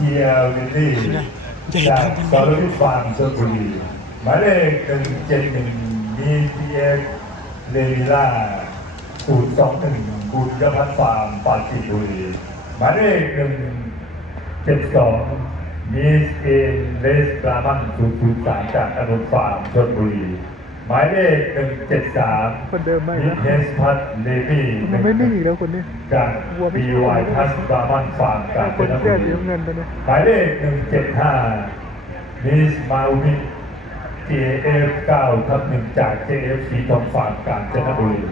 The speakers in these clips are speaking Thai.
เทียวิลลี่เนี่ยใหญ่จากทำเป็นสารวิทฟาร์มชลบุรีหมายเลขหนึ่งเจ็ดหนึ่งมีพีเอสเลวิล่าศูนย์สองหนึ่งบุญยพัฒน์ฟาร์มปราจีนบุรีหมายเลขหนึ่งเจ็ดสองมีเอ็นเลสกรามันศูนย์ศูนย์สามจากอนุฟาร์มชลบุรี หมายเลขหนึ่งเจ็ดสามคนเดิมไม่มินะเทสพัฒน์เลวี่มันไม่นิ่งอีกแล้วคนนี้จากวัวไม่บีชอบวายพัสบามันฟาร์มกาญจคนนบุเสื้อรีสีน้ำเงินตัวนี้หมายเลขหนึ่งเจ็ดห้ามิสมาอุมิเจเอฟเก้าทับหนึ่งจากเจเอฟสีทองฟาร์มกาญจนบุรี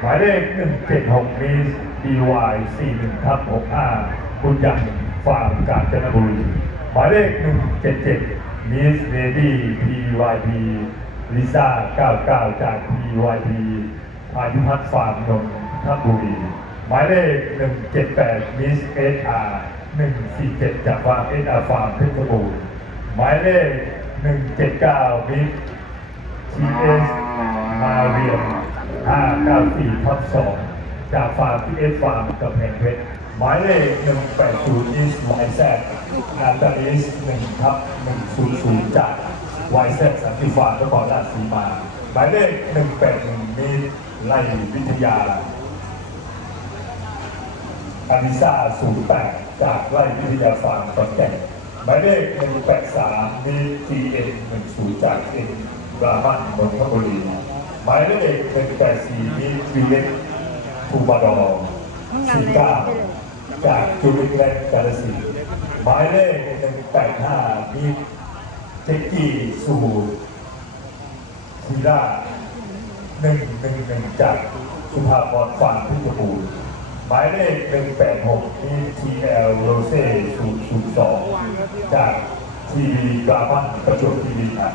หมายเลขหนึ่งเจ็ดหกมิสบีวายสี่หนึ่งทับหกห้าคุณยังฟาร์มกาญจนบุรีหมายเลขหนึ่งเจ็ดเจ็ดมิสเรดี้พีวายพี ลิซ่าเก้าเก้าจากพีวายพีพายุพัฒน์ฟาร์มนนทบุรี หมายเลข 178มิสเอสอ147 จากฟาร์มเอสอาร์ฟาร์มเพชรบูรณ์หมายเลข 179มิสทีเอสมาเรียม594ทับ2จากฟาร์มทีเอสฟาร์มกำแพงเพชรหมายเลข180มิสไวแซดอาตาลิส1ทับ100จาก ไวแซดสันติฟาร์มนครราชสีมา หมายเลข181มิสไล่วิทยาอาริซา08จากไร่วิทยาฟาร์มขอนแก่นหมายเลข183มีทีเอ็น10จากเอ็นบรามันนนทบุรีหมายเลข184มีวิเลตทูบาดอร์19จากจูบิกแลนด์กาลสินธุ์หมายเลข185มี เทกกี้สูทีล่าหนึ่งหนึ่งหนึ่งจากสุภาพรฟาร์มพิจบูรณ์หมายเลขหนึ่งแปดหกมีทีเอลโรเซ่ศูนย์ศูนย์สองจากทีวีกาบันประจวบทีวีครับ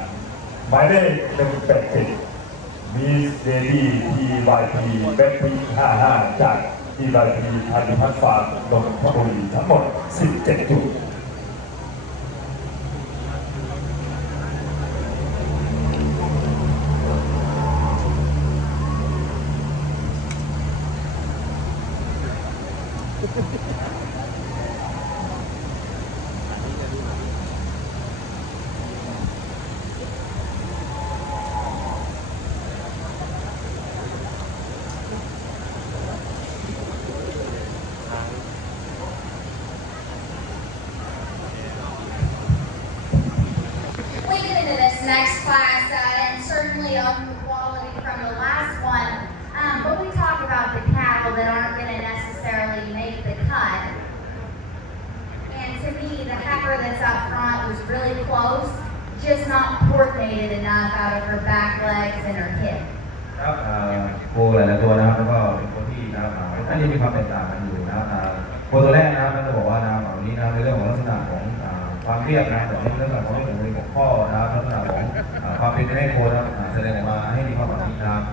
หมายเลขหนึ่งแปดเจ็ดมีเดดี้ทีวายพีแบ็คพีห้าห้าจากทีวายพีพานิพัน์ฟาร์มนนทบุรีทั้งหมดสิบเจ็ดจุด next class, uh, and certainly of the quality from the last one, um, but we talk about the cattle that aren't going to necessarily make the cut. And to me, the heifer that's up front was really close, just not coordinated enough out of her back legs and her hip. ครับเอ่อโคหลายๆตัวนะครับแล้วก็เป็นคนที่นะครับอ่าท่านยังมีความแตกต่างกันอยู่นะครับอ่าโคตัวแรกนะครับมันจะบอกว่านะครับ เรียบนะครับแต่ในเรื่องของไม่เหมือนของข้อนะครับลักษณะของอ่าความเป็นให้โคนะครับอ่าแสดงออกมาให้มีความหมายนะครับ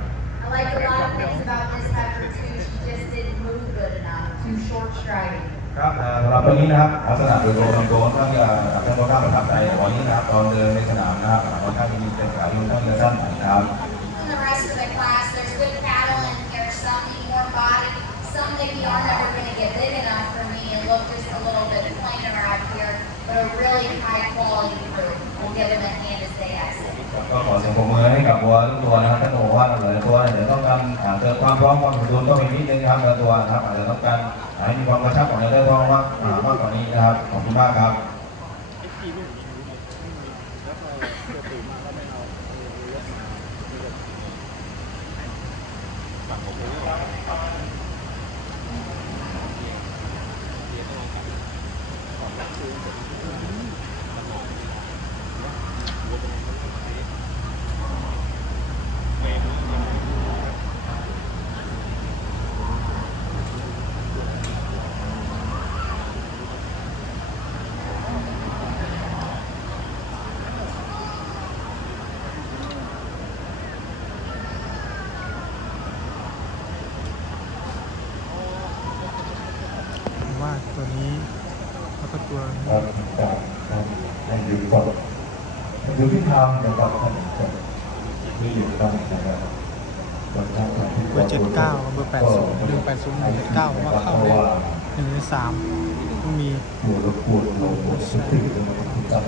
I like a lot of things about this heifer too. She just didn't move good enough, too short striding. ครับเอ่อสำหรับวันนี้นะครับลักษณะโดยรวมลำตัวค่อนข้างจะท่านค่อนข้างประทับใจแต่วันนี้นะครับตอนเดินในสนามนะครับอ่าค่อนข้างจะมีเป็นขาอยู่ค่อนข้างจะสั้นหน่อยนะครับ In the rest of the class, there's good cattle in here. Some need more body. Some maybe are never going to get big enough for me and look just a little bit plainer out here, but a really high quality group. We'll give them a hand as they exit. ก็ขอเสียงปรบมือให้กับวัวทุกตัวนะครับท่านบอกว่าหลายตัวเนี่ยเดี๋ยวต้องการอ่าเติมความพร้อมความสมดุลต้องมีนิดนึงนะครับแต่ละตัวนะครับอาจจะต้องการให้มีความกระชับของเนื้อเรื่องมากอ่ามากกว่านี้นะครับขอบคุณมากครับผมว่าตัวนี้ แล้วก็ตัวนี้ครับจากท่านอยู่ก่อนอยู่ที่ทางนะครับท่านครับที่อยู่ตรงนะครับเบอร์เจ็ดเก้าเบอร์แปดศูนย์หนึ่งแปดศูนย์หนึ่งเจ็ดเก้าว่าเข้าได้หนึ่งในสามมีกลัวรบกวนเราหมดสติแล้วนะครับทุกท่าน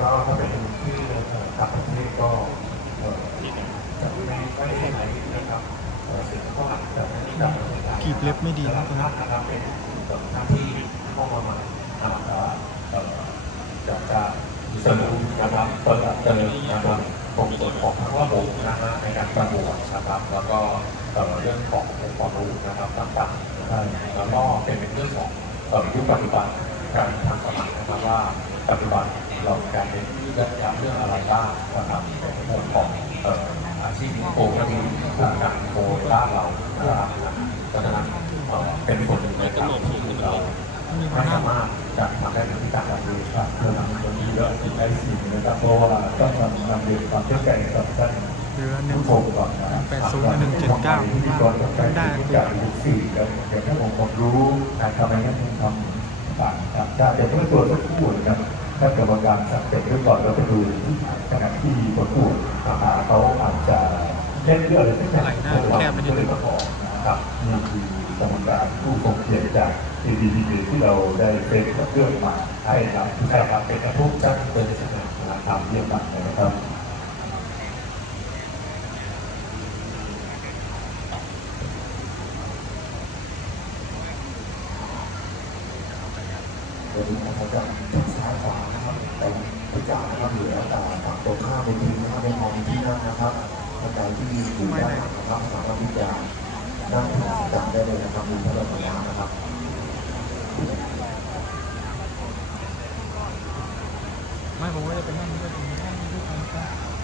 ก็ถ้าเป็นที่ต่างประเทศก็จะไม่ไม่ให้ไหนนะครับกีบเล็บไม่ดีนะตอนนี้นะครับ เป็นหน้าที่เข้ามาใหม่นะครับอ่อจะจะสนอนนะครับเปิดเสนอนะครับตรงส่วนของข้อมูลนะฮะในการประมวลนะครับ แล้วก็เรื่องขององค์ความรู้นะครับต่างๆแล้วก็เป็นเรื่องของยุคปัจจุบันการทำสมัครนะครับว่าปัจจุบันเราการเรียนรู้เรื่องเรื่องอะไรบ้างนะครับในเรื่องของอาชีพโคก็มีการ ว่าต้องนำนำเรียนความเข้าใจกับท่านเหลือหนึ่ผู้งชมก่อนนะแปดศูนย์หนึ่งเจ็ดเก้าพิธีกรกับการทุกอย่างทุกสิ่งแล้วเดี๋ยวถ้าองค์ความรู้การทำอะไรนั้นทำต่างต่างชาติเดี๋ยวเพื่อตัวสักคู่นะครับถ้ากรรมการสั่งเสร็จเรียบร้อยเราไปดูขณะที่ประกวดเขาอาจจะเล่นเรื่องอะไรสักอย่างไหล่หน้าแคบไปนิดนึงนะครับนี่คือกรรมการผู้ทรงเกียรติจาก ADB ที่เราได้เป็นเรื่องมาให้ครับใช่ครับเป็นผู้จัดเป็น สนามนะครับเยี่ยมมากเลยนะครับวันนี้นะครับจะทุกซ้ายขวานะครับเป็นทุกอย่านะครับเหลือแต่ฝั่งตรงข้ามเป็นทีนะครับเป็นมองที่นั่งนะครับท่านใดที่อยู่ด้านหลังนะครับสามารถที่จะนั่งที่จับได้เลยนะครับมีพัดลมน้ำนะครับ ไม่ผมว่าจะเปนั่งด้วยตรงนี้นั่งด้วยกัน